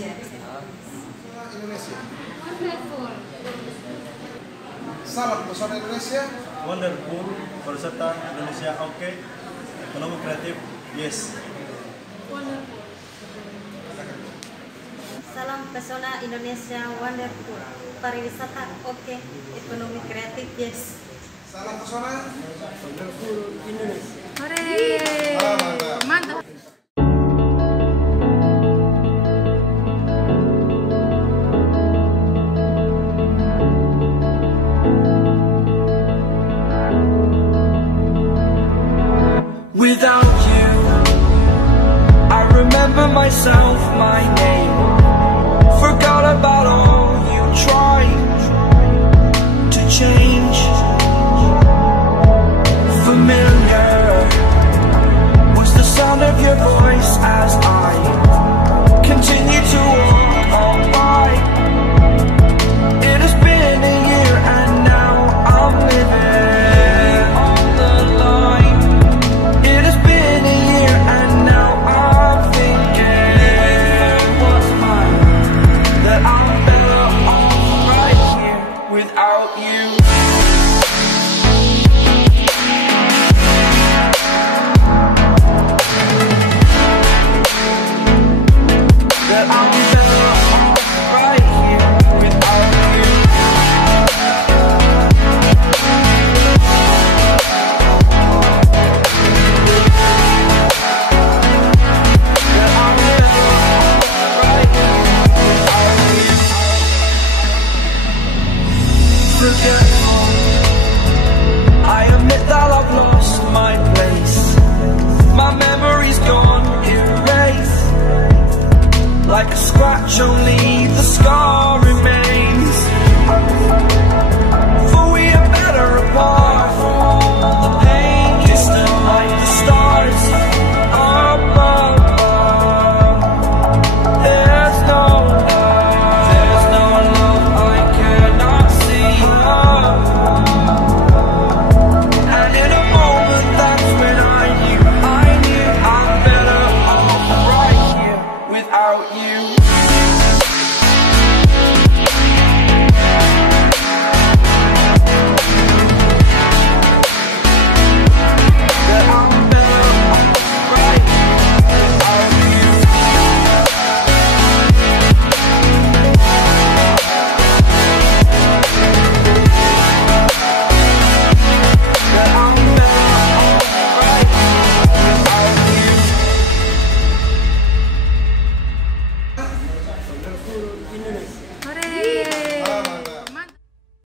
Indonesia. Indonesia. Wonderful. Salam pesona Indonesia. Wonderful. Pariwisata Indonesia oke. Ekonomi kreatif yes. Wonderful. Salam pesona Indonesia wonderful. Pariwisata oke. Ekonomi kreatif yes. Salam pesona. Wonderful Indonesia. Hore. Mantap. Without you, I remember myself, my name.